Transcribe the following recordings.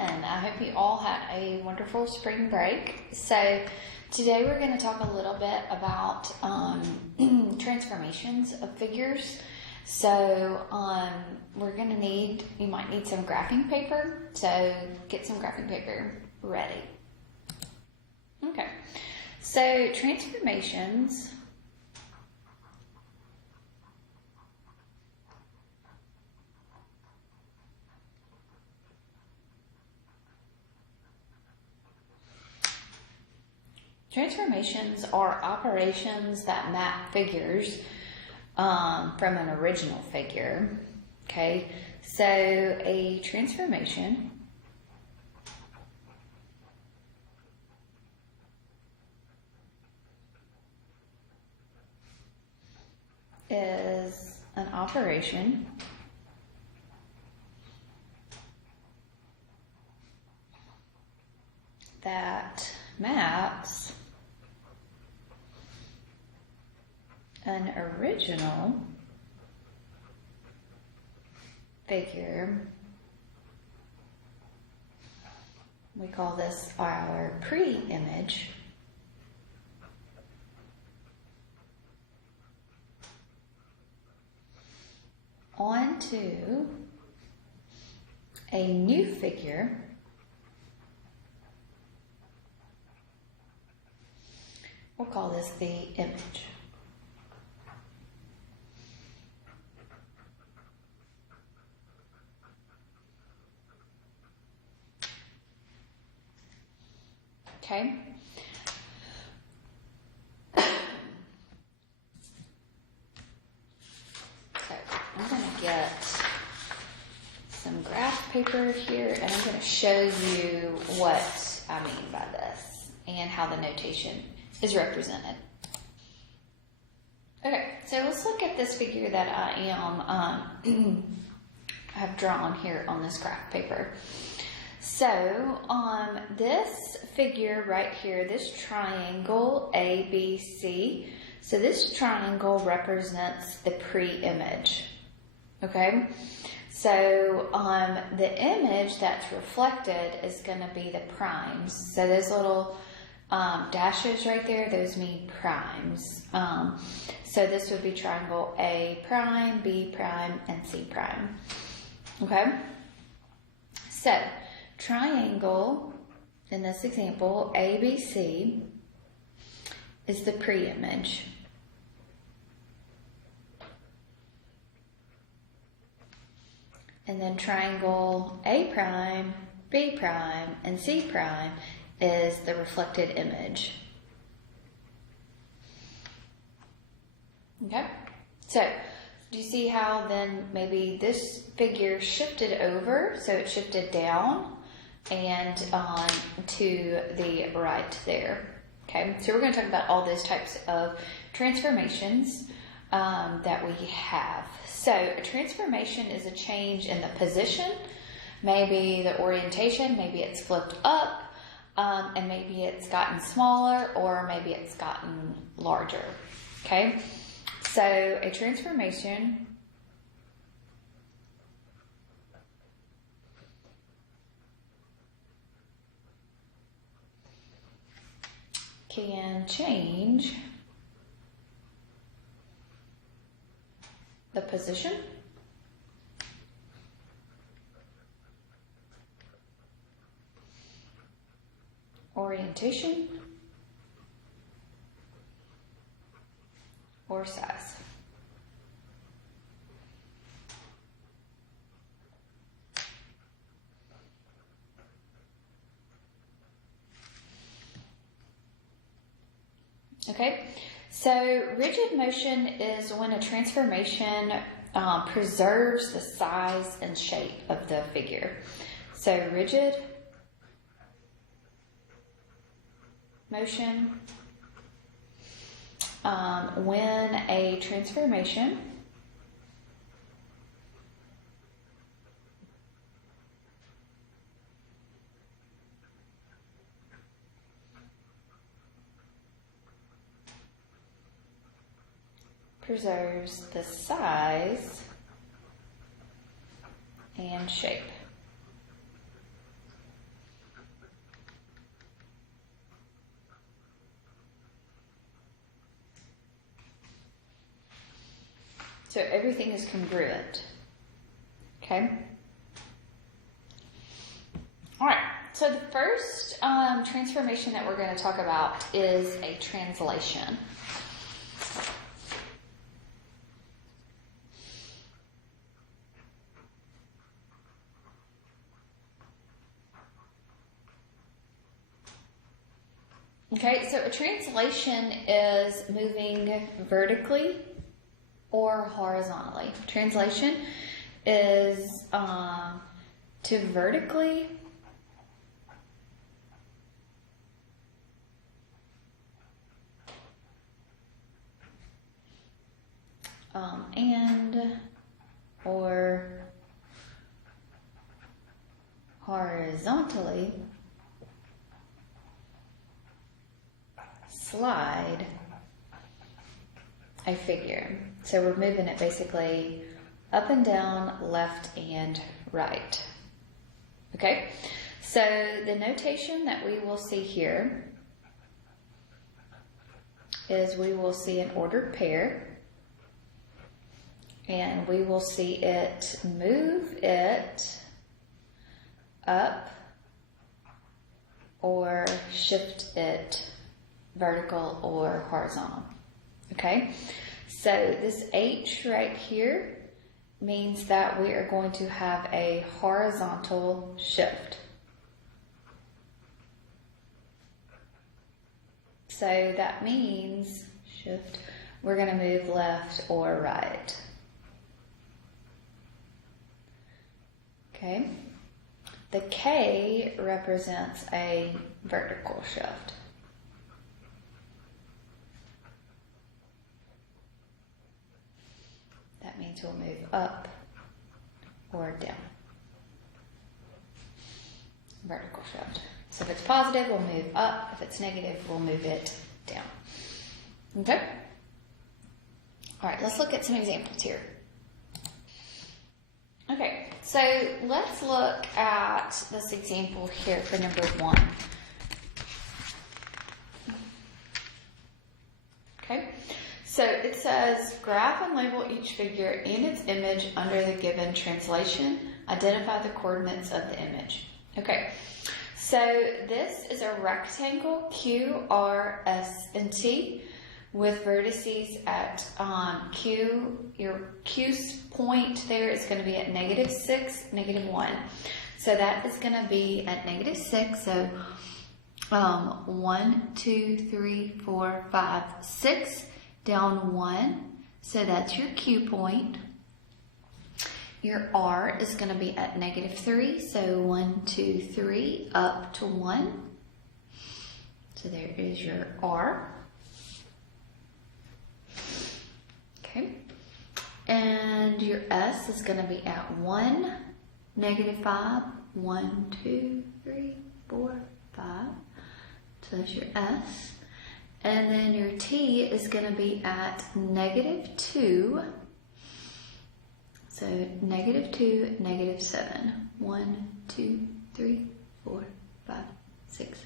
And I hope you all had a wonderful spring break. So today we're going to talk a little bit about transformations of figures. So we're going to you might need some graphing paper. So get some graphing paper ready. Okay, so transformations are operations that map figures from an original figure. Okay, so a transformation is an operation that maps an original figure. We call this our pre-image. Onto a new figure we'll call this the image. Okay. So I'm going to get some graph paper here and I'm going to show you what I mean by this and how the notation is represented. Okay, so let's look at this figure that I have drawn here on this graph paper. So this figure right here, this triangle ABC, so this triangle represents the pre-image. Okay, so the image that's reflected is going to be the primes. So those little dashes right there, those mean primes. So this would be triangle A prime, B prime, and C prime. Okay? So, triangle, in this example, ABC is the pre-image. And then triangle A prime, B prime, and C prime is the reflected image. Okay, so do you see how then maybe this figure shifted over, so it shifted down and to the right there. Okay, so we're going to talk about all those types of transformations that we have. So a transformation is a change in the position, maybe the orientation, maybe it's flipped up, and maybe it's gotten smaller or maybe it's gotten larger. Okay, so a transformation can change the position, orientation, or size. Okay, so rigid motion is when a transformation preserves the size and shape of the figure. So rigid motion, when a transformation preserves the size and shape. So everything is congruent. Okay? All right. So the first transformation that we're going to talk about is a translation. Okay, so a translation is moving vertically or horizontally. Translation is to vertically and or horizontally slide a figure. So we're moving it basically up and down, left and right. Okay, so the notation that we will see here is we will see an ordered pair, and we will see it move it up or shift it vertical or horizontal. Okay, so this H right here means that we are going to have a horizontal shift. So that means shift, we're going to move left or right. Okay, the K represents a vertical shift. That means we'll move up or down. Vertical shift. So if it's positive, we'll move up. If it's negative, we'll move it down. Okay? All right, let's look at some examples here. Okay, so let's look at this example here for number 1. Okay, so it says, graph and label each figure and its image under the given translation. Identify the coordinates of the image. Okay, so this is a rectangle Q, R, S, and T with vertices at Q. Your Q point there is going to be at -6, -1. So that is going to be at -6. So 1, 2, 3, 4, 5, 6 down 1. So that's your Q point. Your R is going to be at -3. So 1, 2, 3 up to 1. So there is your R. Okay. And your S is going to be at 1, -5. 1, 2, 3, 4, 5. So that's your S. And then your T is going to be at -2. So -2, -7. 1, 2, 3, 4, 5, 6,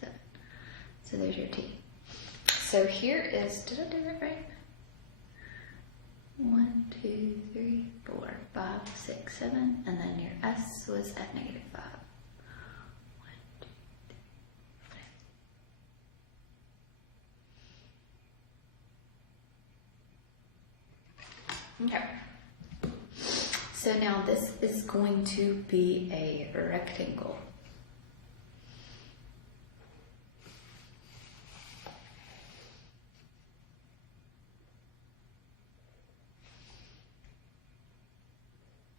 7. So there's your T. So here is, did I do it right? 1, 2, 3, 4, 5, 6, 7. And then your S was at -5. Okay, so now this is going to be a rectangle.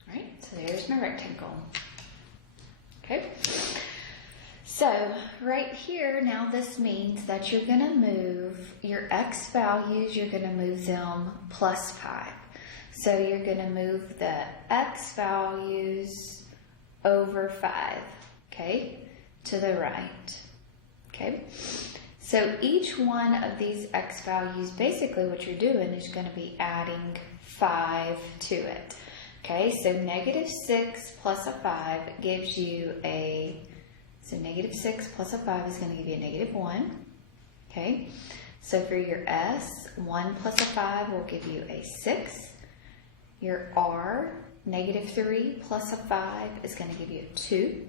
Right, so there's my rectangle. Okay, so right here, now this means that you're going to move your X values, you're going to move them +5. So you're going to move the X values over 5, okay, to the right, okay? So each one of these X values, basically what you're doing is going to be adding 5 to it, okay? So -6 plus a 5 gives you a, so -6 plus a 5 is going to give you a -1, okay? So for your S, 1 plus a 5 will give you a 6. Your R, -3 plus a 5 is going to give you a 2.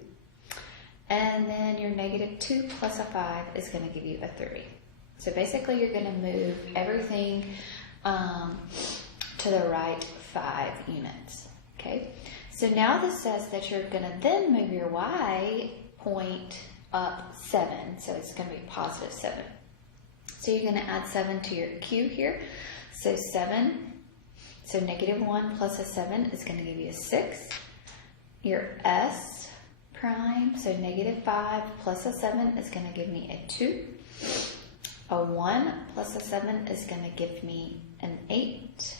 And then your -2 plus a 5 is going to give you a 3. So basically you're going to move everything to the right 5 units. Okay. So now this says that you're going to then move your Y point up 7. So it's going to be +7. So you're going to add 7 to your Q here. So 7, so -1 plus a 7 is going to give you a 6. Your S prime, so -5 plus a 7 is going to give me a 2. A 1 plus a 7 is going to give me an 8.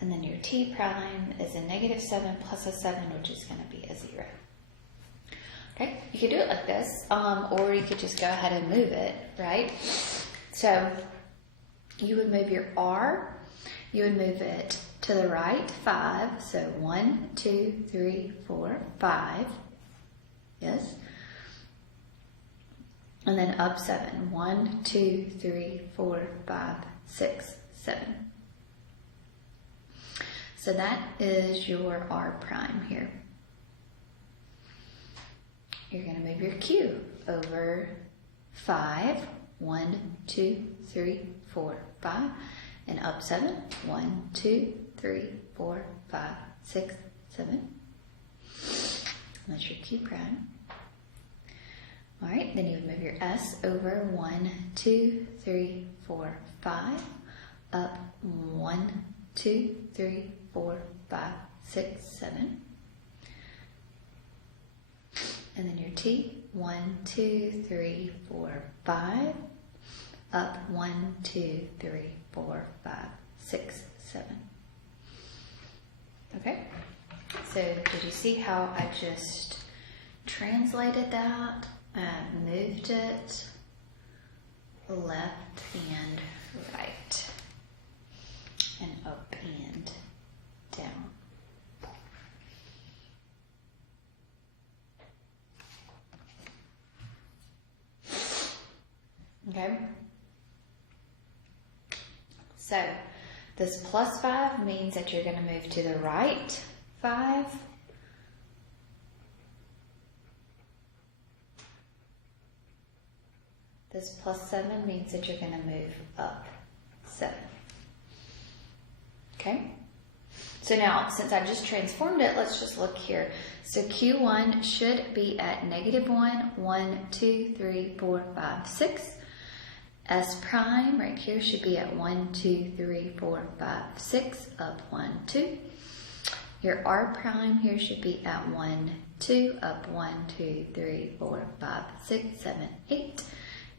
And then your T prime is a -7 plus a 7, which is going to be a 0. Okay, you could do it like this, or you could just go ahead and move it, right? So you would move your R, you would move it to the right 5, so 1, 2, 3, 4, 5, yes? And then up 7, 1, 2, 3, 4, 5, 6, 7. So that is your R prime here. You're going to move your Q over 5, 1, 2, 3, 4, 5, and up 7, 1, 2, 3, 4, 5, 6, 7. That's your Q prime. All right, then you would move your S over 1, 2, 3, 4, 5, up 1, 2, 3, 4, 5, 6, 7. And then your T, 1, 2, 3, 4, 5, up 1, 2, 3, 4, 5, 6, 7. Okay, so did you see how I just translated that? Moved it left and right, and up and down. Okay, so this +5 means that you're going to move to the right 5. This +7 means that you're going to move up 7. Okay? So now, since I've just transformed it, let's just look here. So Q1 should be at -1, 1, 2, 3, 4, 5, 6. S prime right here should be at 1, 2, 3, 4, 5, 6, up 1, 2. Your R prime here should be at 1, 2, up 1, 2, 3, 4, 5, 6, 7, 8.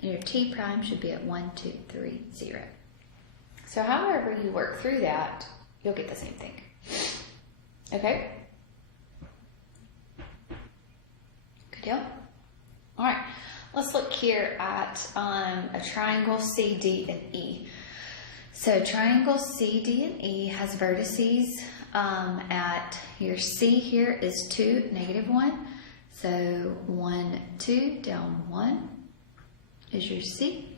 And your T prime should be at 1, 2, 3, 0. So however you work through that, you'll get the same thing. Okay? Good deal? All right. Let's look here at a triangle C, D, and E. So triangle C, D, and E has vertices at your C here is 2, -1. So 1, 2, down 1 is your C.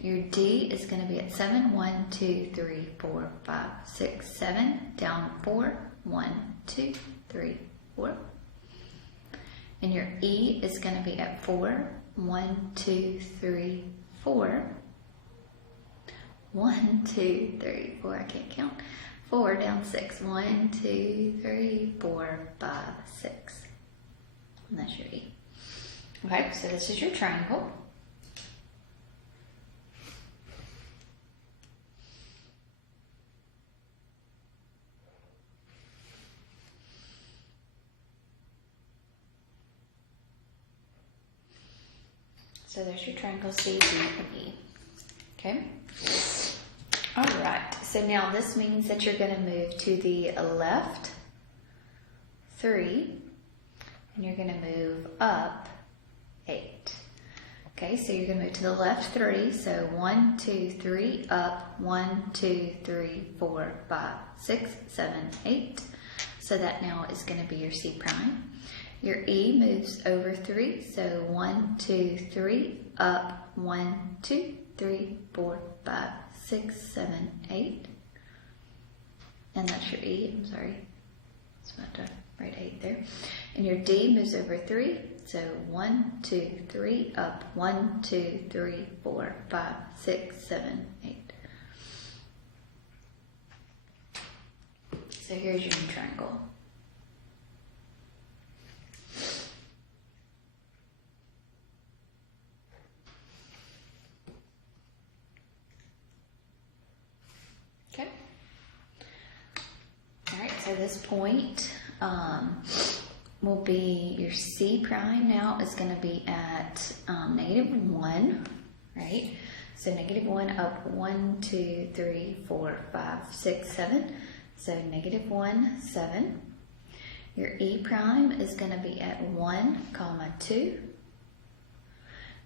Your D is going to be at 7, 1, 2, 3, 4, 5, 6, 7, down 4, 1, 2, 3, 4. And your E is going to be at 4, 1, 2, 3, 4. 1, 2, 3, 4. I can't count. 4 down 6. 1, 2, 3, 4, 5, 6. And that's your E. Okay, so this is your triangle. So there's your triangle C, D, and E. Okay? All right. So now this means that you're going to move to the left 3, and you're going to move up 8. Okay, so you're going to move to the left 3. So 1, 2, 3, up, 1, 2, 3, 4, 5, 6, 7, 8. So that now is going to be your C prime. Your E moves over 3, so 1, 2, 3, up, 1, 2, 3, 4, 5, 6, 7, 8. and that's your E, I'm sorry. It's about to write 8 there. And your D moves over 3. So 1, 2, 3, up. 1, 2, 3, 4, 5, 6, 7, 8. So here's your new triangle. Okay. All right, so this point will be your C prime now is going to be at -1, right? So -1 up 1, 2, 3, 4, 5, 6, 7. So -1, 7. Your E prime is going to be at 1, comma 2.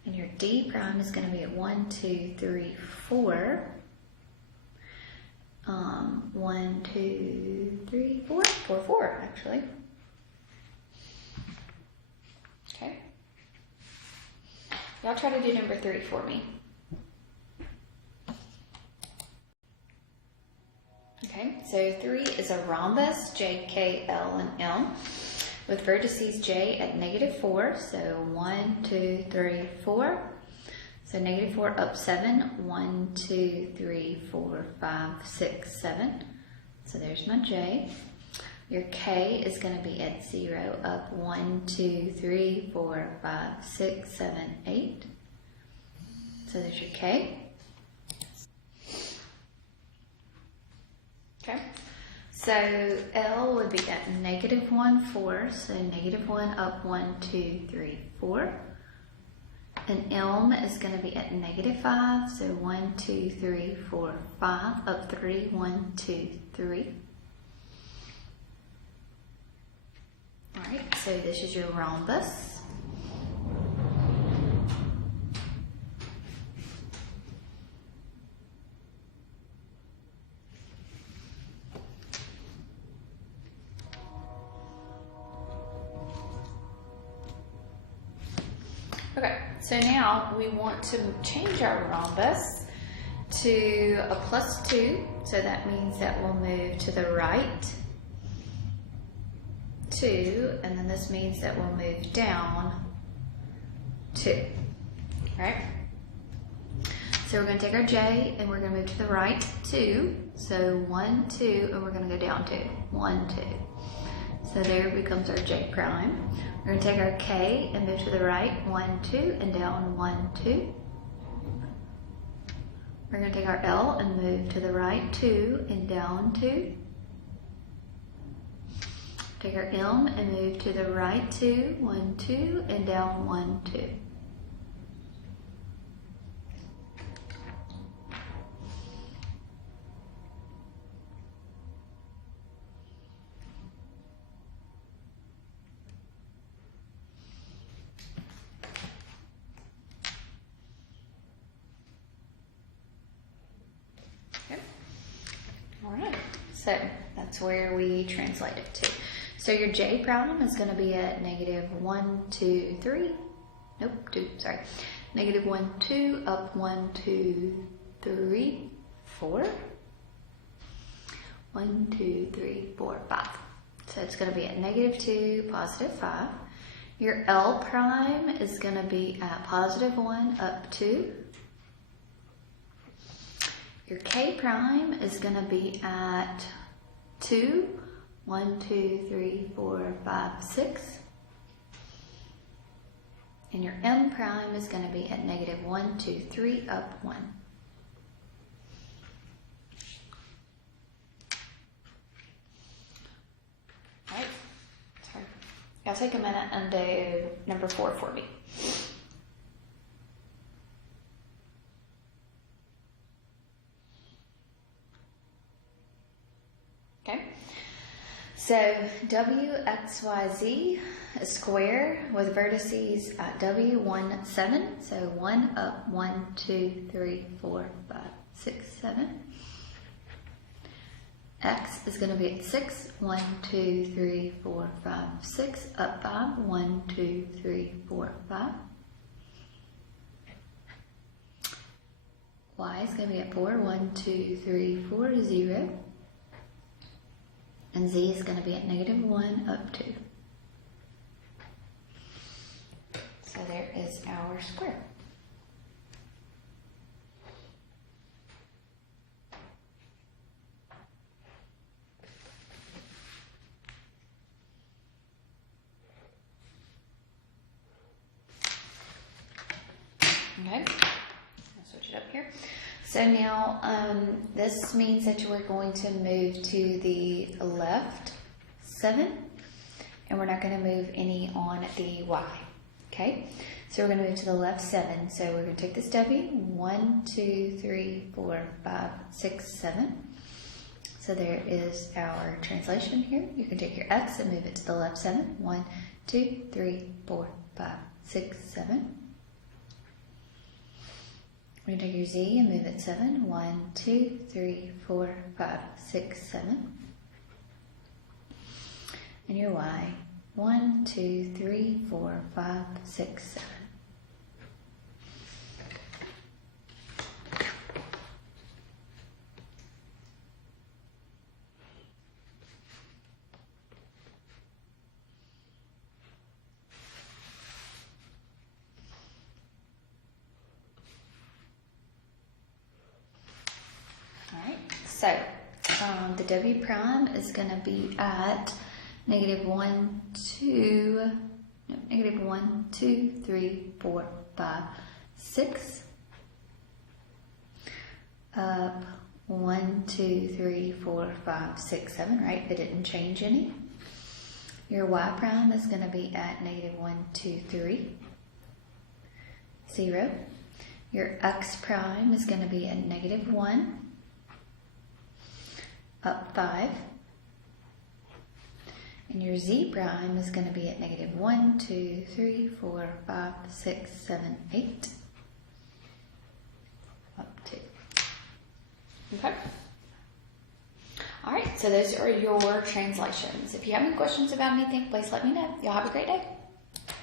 And your D prime is going to be at 1, 2, 3, 4. 1, 2, 3, 4. 4, 4, actually. Okay. Y'all try to do number 3 for me. Okay, so 3 is a rhombus, J, K, L, and M, with vertices J at -4. So 1, 2, 3, 4. So -4 up 7. 1, 2, 3, 4, 5, 6, 7. So there's my J. Your K is going to be at 0, up 1, 2, 3, 4, 5, 6, 7, 8. So there's your K. Okay. So L would be at -1, 4. So -1 up 1, 2, 3, 4. And M is going to be at -5. So 1, 2, 3, 4, 5. Up 3, 1, 2, 3. Alright, so this is your rhombus. Okay, so now we want to change our rhombus to a +2. So that means that we'll move to the right 2, and then this means that we'll move down 2, right? So we're going to take our J and we're going to move to the right 2. So 1, 2, and we're going to go down 2. 1, 2. So there becomes our J prime. We're going to take our K and move to the right 1, 2, and down 1, 2. We're going to take our L and move to the right 2 and down 2. Take our M and move to the right 2, 1, 2, and down 1, 2. Okay. All right. So that's where we translate it to. So your J prime is going to be at -1, 2, 3. Nope, 2, sorry. -1, 2, up 1, 2, 3, 4. 1, 2, 3, 4, 5. So it's going to be at -2, +5. Your L prime is going to be at +1, up 2. Your K prime is going to be at 2. 1, 2, 3, 4, 5, 6. And your M prime is going to be at -1, 2, 3, up 1. All right. Sorry. I'll take a minute and do number 4 for me. Okay. So WXYZ, a square with vertices at W, 1, 7. So 1 up 1, 2, 3, 4, 5, 6, 7. X is going to be at 6. 1, 2, 3, 4, 5, 6. Up 5. 1, 2, 3, 4, 5. Y is going to be at 4. 1, 2, 3, 4, 0. And z is going to be at -1 up 2. So there is our square. Okay, I'll switch it up here. So now this means that we're going to move to the left 7, and we're not going to move any on the y. Okay, so we're going to move to the left 7. So we're going to take this W, 1, 2, 3, 4, 5, 6, 7. So there is our translation here. You can take your X and move it to the left 7. 1, 2, 3, 4, 5, 6, 7. We're going to take your Z and move it 7. 1, 2, 3, 4, 5, 6, 7. And your Y. 1, 2, 3, 4, 5, 6, 7. So, the W prime is going to be at -1, 2, 3, 4, 5, 6. Up 1, 2, 3, 4, 5, 6, 7, right? It didn't change any. Your Y prime is going to be at -1, 2, 3, 0. Your X prime is going to be at -1. Up 5, and your Z prime is going to be at -1, 2, 3, 4, 5, 6, 7, 8, up 2. Okay. All right, so those are your translations. If you have any questions about anything, please let me know. Y'all have a great day.